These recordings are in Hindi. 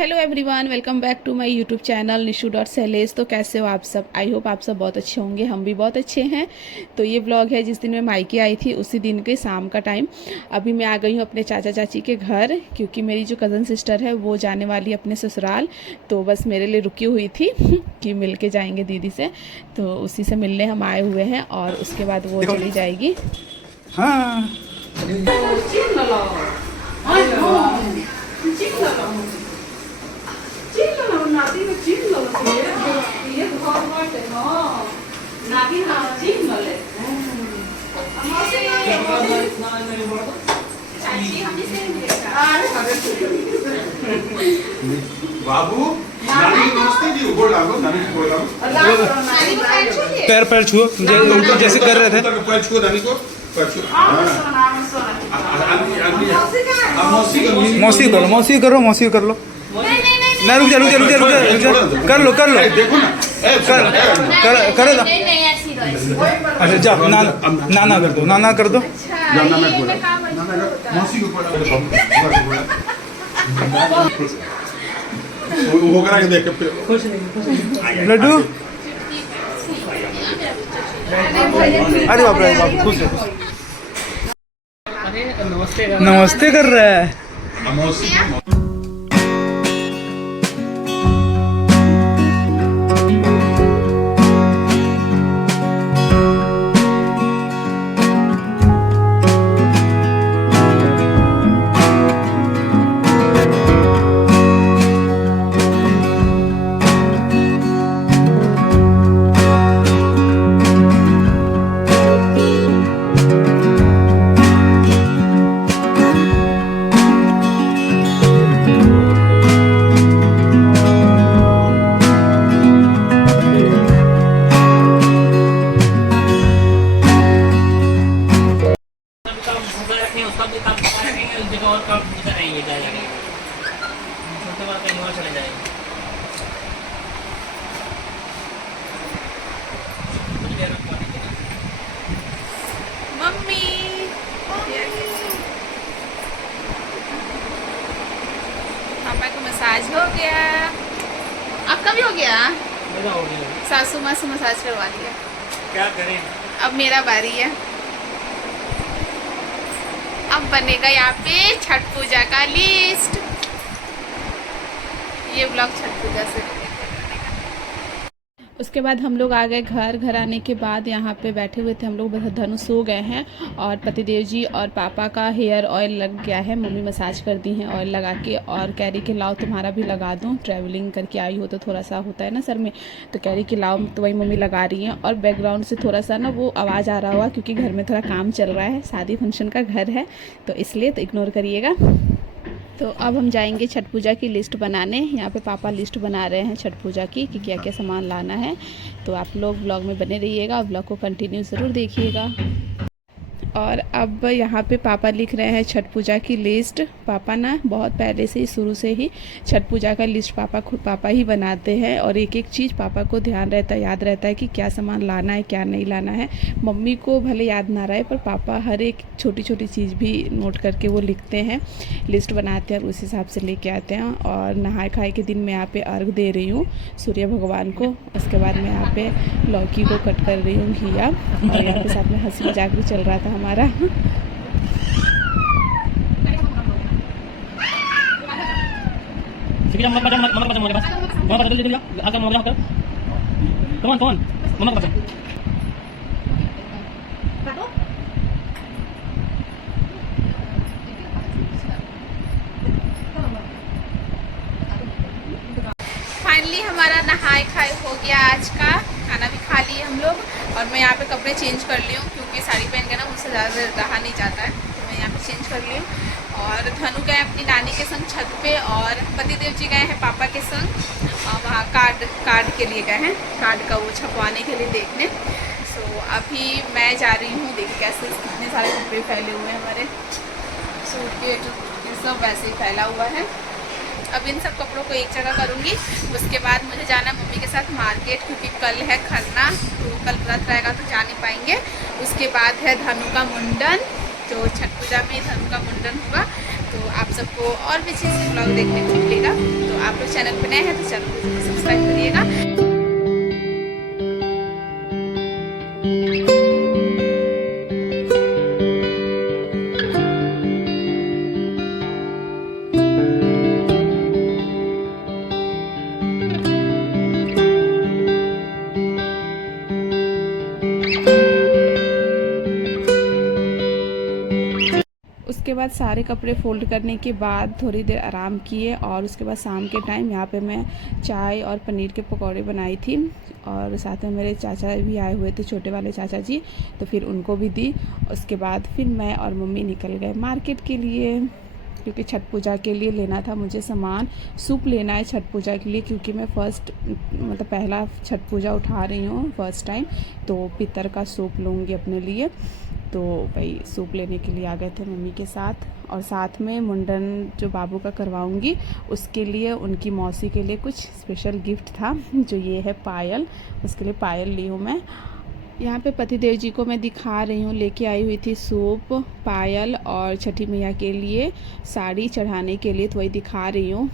Hello everyone, welcome back to my YouTube channel nishu.शैलेश। तो कैसे हो आप सब? आई होप आप सब बहुत अच्छे होंगे। हम भी बहुत अच्छे हैं। तो ये व्लॉग है जिस दिन मैं मायके आई थी उसी दिन के शाम का टाइम। अभी मैं आ गई हूँ अपने चाचा चाची के घर, क्योंकि मेरी जो कज़न सिस्टर है वो जाने वाली है अपने ससुराल। तो बस मेरे लिए रुकी हुई थी कि मिल के जाएंगे दीदी से। तो उसी से मिलने हम आए हुए हैं और उसके बाद वो चली जाएगी। हाँ बाबू नमस्ते जी, बोल लागो नानी को बोल लागो। पैर पैर छुओ जैसे कर रहे थे। पैर छुओ नानी को, पैर छुओ। मौसी कर लो। ना रुक जा कर लो देखो ना, कर दो। अच्छा जा नाना कर दो। नाना मैं बोला, मौसी को बोला। वो करा के देख के खुश नहीं लड्डू। अरे बाप रे बाप, खुश है। नमस्ते कर रहा है मौसी। मम्मी पापा को मसाज हो गया। आपका भी हो गया? मेरा हो गया। सासू माँ से मसाज करवा दिया। क्या करें, अब मेरा बारी है। अब बनेगा यहाँ पे छठ पूजा का लिस्ट। ये ब्लॉग छठ पूजा से बनेगा। उसके बाद हम लोग आ गए घर आने के बाद यहाँ पे बैठे हुए थे हम लोग। धनु सो गए हैं और पतिदेव जी और पापा का हेयर ऑयल लग गया है। मम्मी मसाज कर दी हैं ऑयल लगा के, और कह रही कि लाओ तुम्हारा भी लगा दूँ, ट्रैवलिंग करके आई हो तो थोड़ा सा होता है ना सर में। तो कह रही कि लाओ, तो वही मम्मी लगा रही हैं। और बैकग्राउंड से थोड़ा सा ना वो आवाज़ आ रहा हुआ, क्योंकि घर में थोड़ा काम चल रहा है, शादी फंक्शन का घर है, तो इसलिए तो इग्नोर करिएगा। तो अब हम जाएंगे छठ पूजा की लिस्ट बनाने। यहाँ पे पापा लिस्ट बना रहे हैं छठ पूजा की कि क्या क्या सामान लाना है। तो आप लोग ब्लॉग में बने रहिएगा, ब्लॉग को कंटिन्यू ज़रूर देखिएगा। और अब यहाँ पे पापा लिख रहे हैं छठ पूजा की लिस्ट। पापा ना बहुत पहले से ही, शुरू से ही छठ पूजा का लिस्ट पापा ही बनाते हैं, और एक एक चीज़ पापा को ध्यान रहता है, याद रहता है कि क्या सामान लाना है क्या नहीं लाना है। मम्मी को भले याद ना रहे, पर पापा हर एक छोटी छोटी चीज़ भी नोट करके वो लिखते हैं, लिस्ट बनाते हैं और उस हिसाब से लेके आते हैं। और नहाए खाए के दिन मैं यहाँ पे अर्घ दे रही हूँ सूर्य भगवान को। उसके बाद मैं यहाँ पे लौकी को कट कर रही हूँ, घिया, और यहाँ पे साथ में हंसी मजाक भी चल रहा था हमारा। फाइनली हमारा नहाए खाए हो गया, आज का खाना भी खा लिए हम लोग। और मैं यहाँ पे कपड़े चेंज कर ली हूँ, क्योंकि साड़ी पहन के ना मुझसे ज़्यादा देर रहा नहीं जाता है, तो मैं यहाँ पे चेंज कर ली हूँ। और धनु गए अपनी नानी के संग छत पे, और पतिदेव जी गए हैं पापा के संग वहाँ कार्ड के लिए गए हैं, कार्ड का वो छपवाने के लिए देखने। सो अभी मैं जा रही हूँ, देखिए कैसे कितने सारे कपड़े फैले हुए हैं हमारे सूट के, ये सब वैसे ही फैला हुआ है। अब इन सब कपड़ों को एक जगह करूँगी। उसके बाद मुझे जाना मम्मी के साथ मार्केट, क्योंकि कल है खरना, तो कल व्रत रहेगा तो जा नहीं पाएंगे। उसके बाद है धनु का मुंडन, जो छठ पूजा में धनु का मुंडन होगा, तो आप सबको और भी अच्छे से ब्लॉग देखने को मिलेगा। तो आप लोग चैनल पर नए हैं तो चैनल को सब्सक्राइब करिएगा। उसके बाद सारे कपड़े फोल्ड करने के बाद थोड़ी देर आराम किए और उसके बाद शाम के टाइम यहाँ पे मैं चाय और पनीर के पकौड़े बनाई थी और साथ में मेरे चाचा भी आए हुए थे, छोटे वाले चाचा जी, तो फिर उनको भी दी। उसके बाद फिर मैं और मम्मी निकल गए मार्केट के लिए, क्योंकि छठ पूजा के लिए लेना था मुझे सामान। सूप लेना है छठ पूजा के लिए, क्योंकि मैं पहला छठ पूजा उठा रही हूँ फर्स्ट टाइम, तो पितर का सूप लूँगी अपने लिए। तो भाई सूप लेने के लिए आ गए थे मम्मी के साथ, और साथ में मुंडन जो बाबू का करवाऊंगी उसके लिए उनकी मौसी के लिए कुछ स्पेशल गिफ्ट था, जो ये है पायल, उसके लिए पायल ली हूँ मैं। यहाँ पे पतिदेव जी को मैं दिखा रही हूँ, लेके आई हुई थी सूप, पायल और छठी मैया के लिए साड़ी चढ़ाने के लिए, तो वही दिखा रही हूँ।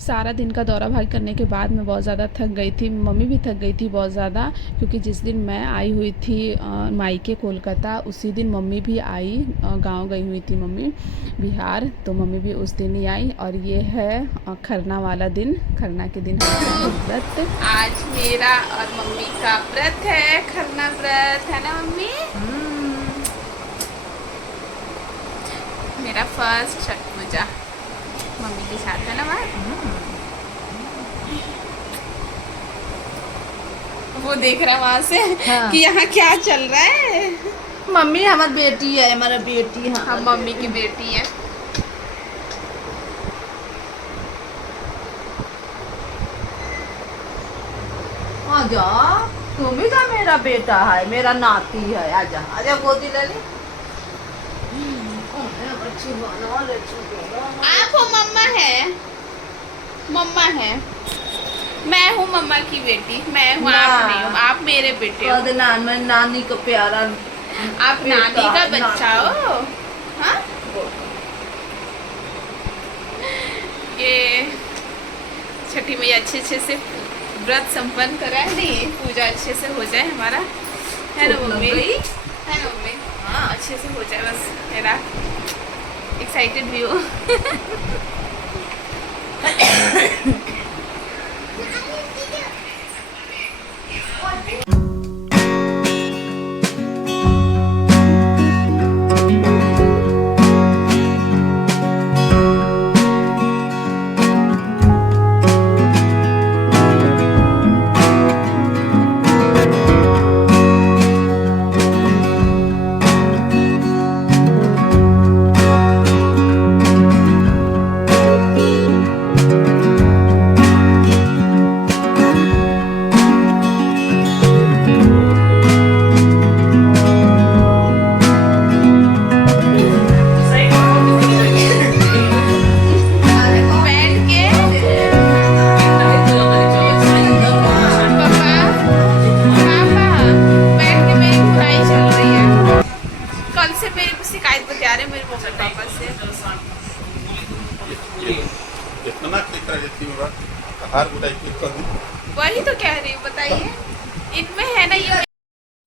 सारा दिन का दौरा भाग करने के बाद मैं बहुत ज़्यादा थक गई थी, मम्मी भी थक गई थी बहुत ज़्यादा, क्योंकि जिस दिन मैं आई हुई थी मायके कोलकाता, उसी दिन मम्मी भी आई, गांव गई हुई थी मम्मी बिहार, तो मम्मी भी उस दिन ही आई। और ये है खरना वाला दिन, खरना के दिन व्रत। आज मेरा और मम्मी का व्रत है, खरना व्रत है ना मम्मी? मेरा फर्स्ट छठ पूजा मम्मी के साथ है ना वहाँ। वो देख रहा है वहाँ से कि यहाँ क्या चल रहा है। मम्मी हमारी बेटी है, हमारा बेटी है, हम मम्मी की बेटी है। आजा, तुम ही का मेरा बेटा है, मेरा नाती है, आजा आजा गोदी ले ले। आप हो मम्मा है, मम्मा है, मैं हूँ मम्मा की बेटी, मैं हूँ, आप नहीं हो, आप मेरे बेटे हो। नानी का प्यारा, आप नानी का बच्चा हो। हाँ, ये छठी मैया अच्छे से व्रत संपन्न कराए, नहीं पूजा अच्छे से हो जाए हमारा, है ना मम्मी? है ना मम्मी? हाँ, अच्छे से हो जाए बस, मेरा एक्साइटेड भी हो। वही तो कह रही हूँ, बताइए इनमें है ना ये।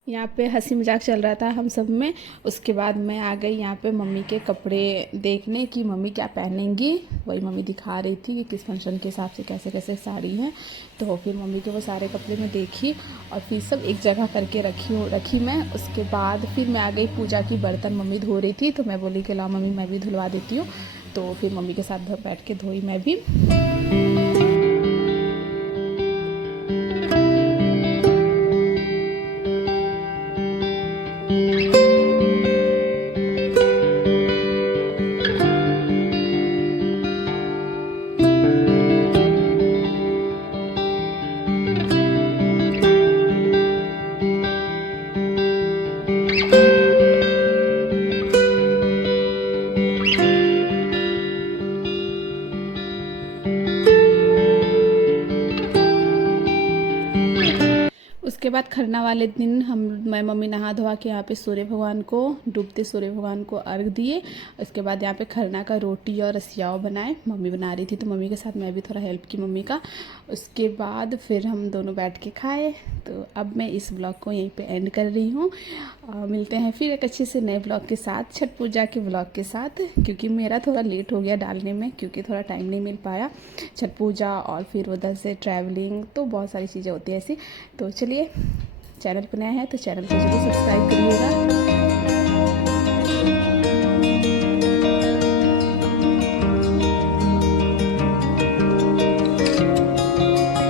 यहाँ पे हंसी मजाक चल रहा था हम सब में। उसके बाद मैं आ गई यहाँ पे मम्मी के कपड़े देखने की, मम्मी क्या पहनेंगी, वही मम्मी दिखा रही थी कि किस फंक्शन के हिसाब से कैसे कैसे साड़ी हैं। तो फिर मम्मी के वो सारे कपड़े मैं देखी और फिर सब एक जगह करके रखी मैं। उसके बाद फिर मैं आ गई, पूजा की बर्तन मम्मी धो रही थी, तो मैं बोली कि लाओ मम्मी मैं भी धुलवा देती हूँ। तो फिर मम्मी के साथ बैठ के धोई मैं भी। बाद खरना वाले दिन मैं मम्मी नहा धोवा के यहाँ पे सूर्य भगवान को, डूबते सूर्य भगवान को अर्घ दिए। उसके बाद यहाँ पे खरना का रोटी और रसियाव बनाए, मम्मी बना रही थी तो मम्मी के साथ मैं भी थोड़ा हेल्प की मम्मी का। उसके बाद फिर हम दोनों बैठ के खाए। तो अब मैं इस ब्लॉग को यहीं पे एंड कर रही हूँ। मिलते हैं फिर एक अच्छे से नए ब्लॉग के साथ, छठ पूजा के ब्लॉग के साथ, क्योंकि मेरा थोड़ा लेट हो गया डालने में, क्योंकि थोड़ा टाइम नहीं मिल पाया। छठ पूजा और फिर उधर से ट्रैवलिंग, तो बहुत सारी चीज़ें होती हैं ऐसी। तो चलिए, चैनल पर नया है तो चैनल को जरूर सब्सक्राइब करिएगा।